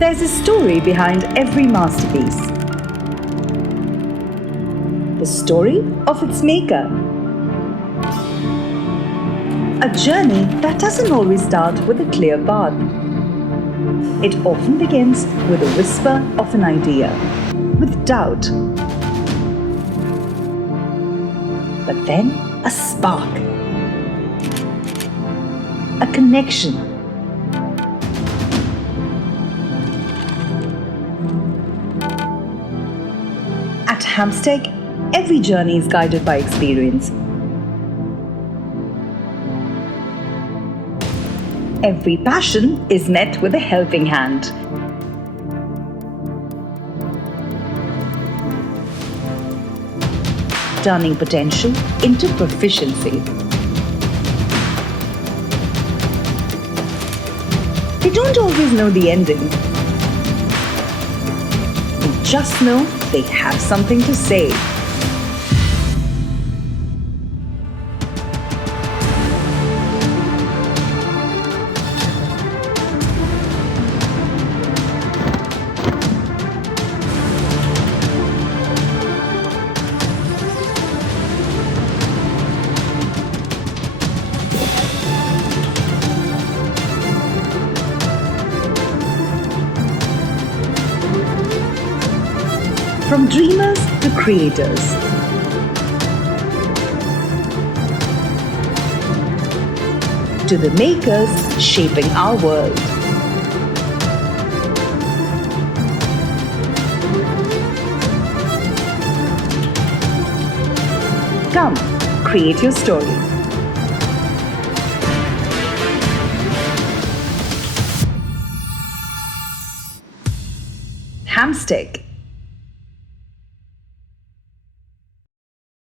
There's a story behind every masterpiece. The story of its maker. A journey that doesn't always start with a clear path. It often begins with a whisper of an idea, with doubt. But then a spark, a connection. At Hamstech, every journey is guided by experience. Every passion is met with a helping hand. Turning potential into proficiency. They don't always know the ending. They just know they have something to say. From dreamers to creators. To the makers shaping our world. Come, create your story. Hamstech.